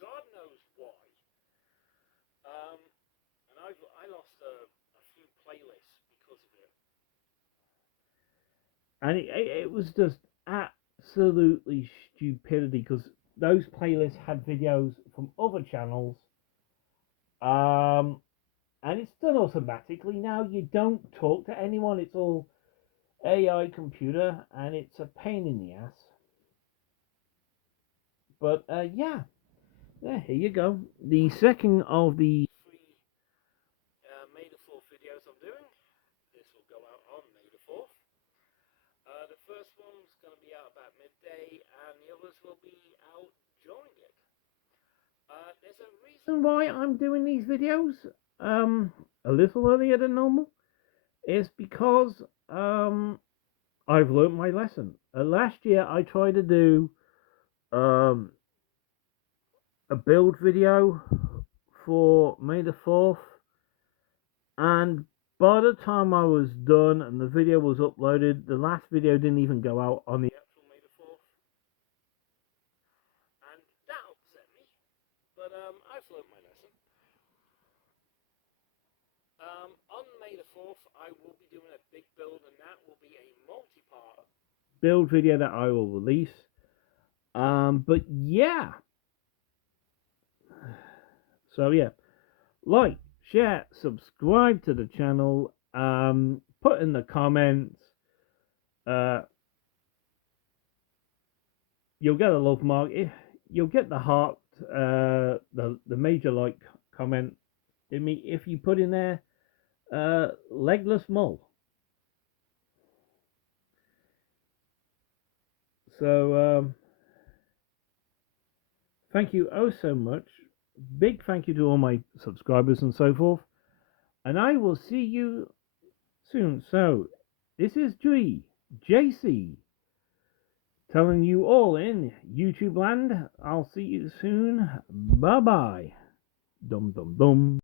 God knows why. And I lost a few playlists because of it. And it was just absolutely stupidity because those playlists had videos from other channels. And it's done automatically now. You don't talk to anyone. It's all AI computer, and it's a pain in the ass. But yeah, here you go. The second of the three May the 4th videos I'm doing. This will go out on May the 4th. The first one's going to be out about midday, and the others will be out during it. There's a reason why I'm doing these videos a little earlier than normal. Is because I've learned my lesson. Last year I tried to do a build video for May the 4th, and by the time I was done and the video was uploaded, the last video didn't even go out on the actual May the 4th. learnt my lesson. On May the 4th, I will be doing a big build, and that will be a multi-part build video that I will release. But yeah. So yeah, like, share, subscribe to the channel. Put in the comments. You'll get a love mark. You'll get the heart. The major like comment. If you put in there, legless mole. So thank you oh so much. Big thank you to all my subscribers and so forth. And I will see you soon. So this is JC telling you all in YouTube land. I'll see you soon. Bye bye. Dum dum dum.